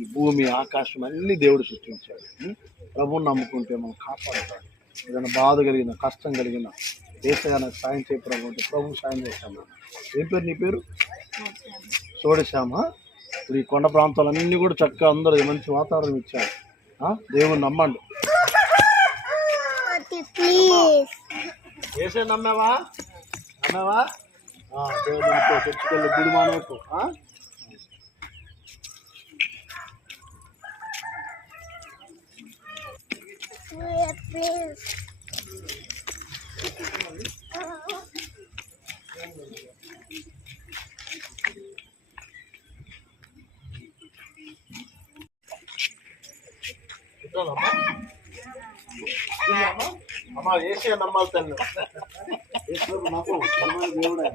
ఈ భూమి ఆకాశం అన్ని దేవుడు సృష్టించాడు? ప్రభువుని నమ్ముకుంటే మనం కాపాడుతాడు ఏదైనా బాధ కలిగిన కష్టం కలిగిన ఏసైనా సాయం చేయ ప్రభు అంటే ప్రభు సాయం చేస్తాను ఏం పేరు నీ పేరు? చూడశామా ఇప్పుడు ఈ కొండ ప్రాంతాలన్నీ కూడా చక్కగా అందరూ మంచి వాతావరణం ఇచ్చారు? దేవుని నమ్మండి. ఏసే నమ్మావా? నమ్మావా? దేవుడు చర్చికెళ్ళి గుడి మానవకు అమ్మా ఏసే నమ్మాలి తల్లి ఏసు నమ్ము దేవుడే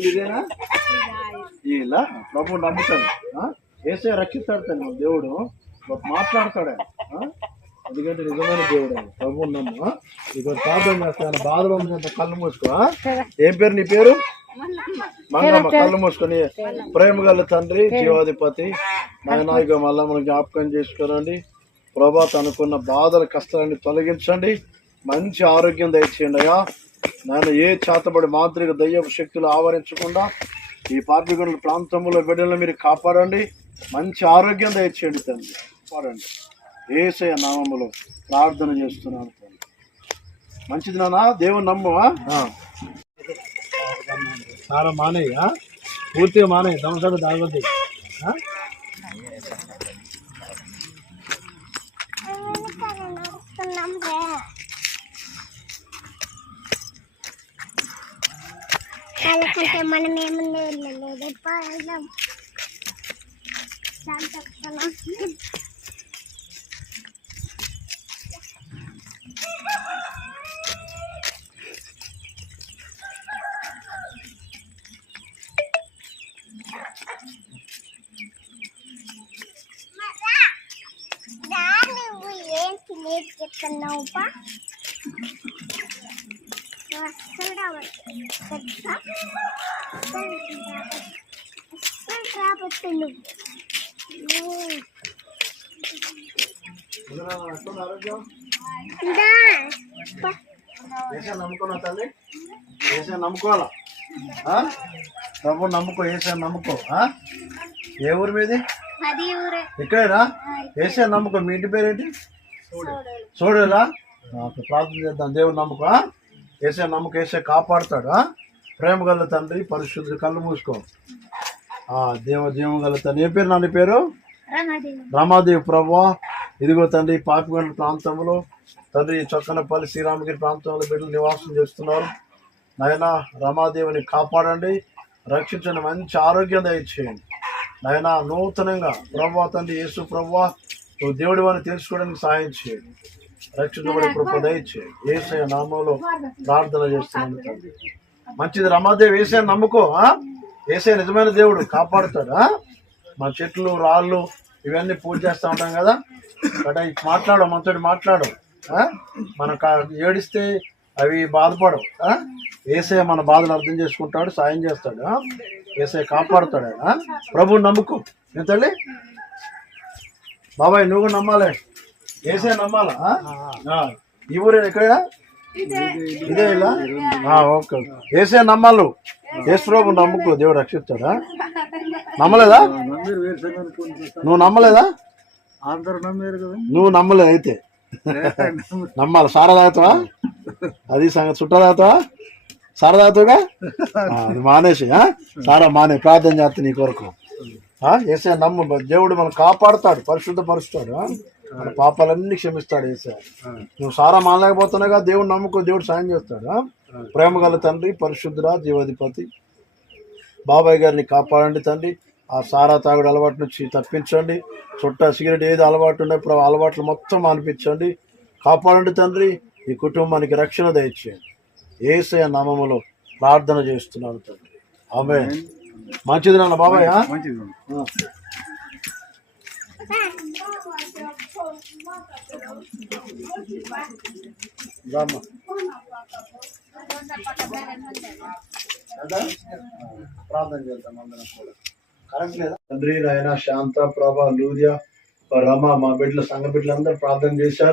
ఇదేనా ఇలా ప్రభు నమ్ముతాడు. ఆ? ఏసే రక్షిస్తాడు తల్లి దేవుడు. మాట్లాడతాడు ఆయన, ఎందుకంటే నిజమైన దేవుడు. ప్రభు నమ్ము. ఇక్కడ ప్రార్థన చేస్తాను బాధలో ఉన్నంత కళ్ళు మూసుకో ఏం పేరు నీ పేరు? మంగమ్మ. కళ్ళు మూసుకొని ప్రేమ గల తండ్రి జీవాధిపతి నాయన ఇక మళ్ళా మనం జ్ఞాపకం చేసుకోరండి ప్రభా తనకున్న బాధల కష్టాలని తొలగించండి. మంచి ఆరోగ్యం దయచేయండి అయ్యా. నాయన ఏ చేతబడి మాంత్రిక దయ్యపు శక్తులు ఆవరించకుండా ఈ పాపిగొండల ప్రాంతంలో బిడ్డలను మీరు కాపాడండి. మంచి ఆరోగ్యం దయచేయండి తండ్రి. కాపాడండి. ఏసయ నామములో ప్రార్థన చేస్తున్నాను. మంచిది నాన్న? దేవుని నమ్మవా? సారా మానేయ్యా. పూర్తిగా మానేయి రే వాళ్ళకంటే మనం ఏంటి నేర్చుకున్నావు పా అస్సలు రావట్లేదు తెలుసా? అస్సలు రావట్లేదు. అస్సలు రావట్లేదు నువ్వు నువ్వు వదినా, ఎట్లుంది ఆరోగ్యం ఇందా. పా. ఏసే నమ్ముకున్నా తల్లి ఏసే నమ్ముకోవాలా నమ్ముకో ఏసే నమ్ముకో? ఏ ఊరి మీది ఇక్కడేనా ఏసే నమ్ముకో మీ ఇంటి పేరేంటి చూడేలా ప్రార్థన చేద్దాం. దేవుని నమ్ముకో? ఏసే నమ్ముకో ఏసే కాపాడుతాడు? ప్రేమ గల తండ్రి పరిశుద్ధి కళ్ళు మూసుకో. ఆ దేవ జీవం గల తండ్రి. ఏ పేరు నాన్న పేరు? రమాదేవి. ప్రభు. ఇదిగో తండ్రి పాపిగొండ ప్రాంతంలో తండ్రి చొక్కనపల్లి శ్రీరామగిరి ప్రాంతంలో బిడ్డలు నివాసం చేస్తున్నారు. నాయన రమాదేవిని కాపాడండి. రక్షించండి. మంచి ఆరోగ్యం దయచేయండి. నాయన నూతనంగా ప్రభు తండ్రి యేసు ప్రభు నువ్వు దేవుడి వారిని తెలుసుకోవడానికి సహాయం చేయండి రక్షించబడి కృప దయచేయండి ఏసయ నామంలో ప్రార్థన చేస్తున్నాను తండ్రి మంచిది రమాదేవి ఏసే నమ్ముకో ఆ? ఏసే నిజమైన దేవుడు కాపాడుతాడు? మన చెట్లు రాళ్ళు ఇవన్నీ పూజ చేస్తూ ఉంటాం కదా బట్ అవి మాట్లాడు మనతో మాట్లాడు కా- ఏడిస్తే అవి బాధపడవు ఆ? ఏసే మన బాధలు అర్థం చేసుకుంటాడు సాయం చేస్తాడు ఆ? ఏసే కాపాడుతాడు? ప్రభువుని నమ్ముకో తల్లి బాబాయ్ నువ్వు కూడా నమ్మాలి. ఏసే నమ్మాలా. ఈ ఊరే ఎక్కడ ఇదే. ఇలా ఆ, ఓకే. ఏసే నమ్మాలు. యేసు ప్రభు నమ్ముకో దేవుడు రక్షిస్తాడా? నమ్మలేదా? నువ్వు నమ్మలేదా? అందరు నమ్మారు కదా. నువ్వు నమ్మలేదు అయితే. నమ్మాలి. సారా తాగుతావా అది సంగతి. చుట్టా తాగుతావా సారా తాగుతావుగా మానేసి? సారా మానే. ప్రార్థన చేస్తా నీ కొరకు? ఏసే నమ్ము దేవుడు మనం కాపాడుతాడు పరిశుద్ధపరుస్తాడు? మన పాపాలన్నీ క్షమిస్తాడు ఏసే నువ్వు సారా మానలేకపోతున్నాగా దేవుడు నమ్ముకో దేవుడు సాయం చేస్తాడు? ప్రేమ గల తండ్రి పరిశుద్ధుడా జీవాధిపతి. బాబాయ్ గారిని కాపాడండి తండ్రి. ఆ సారా తాగుడు అలవాటు నుంచి తప్పించండి. చుట్ట సిగరెట్ ఏది అలవాటు ఉండే అలవాట్లు మొత్తం మానిపించండి. కాపాడండి తండ్రి. ఈ కుటుంబానికి రక్షణ దయచేయండి. ఏసయ నామములో ప్రార్థన చేస్తున్నాను తండ్రి. ఆమె మంచిది నాన్న బాబాయ్ మంచిది ప్రార్థన చేద్దాం అందరం కూడా. కరెక్ట్ లేదా? తండ్రి నాయన శాంత ప్రభ లూదియా రమ మా బిడ్డల సంఘ బిడ్డలందరూ ప్రార్థన చేశారు.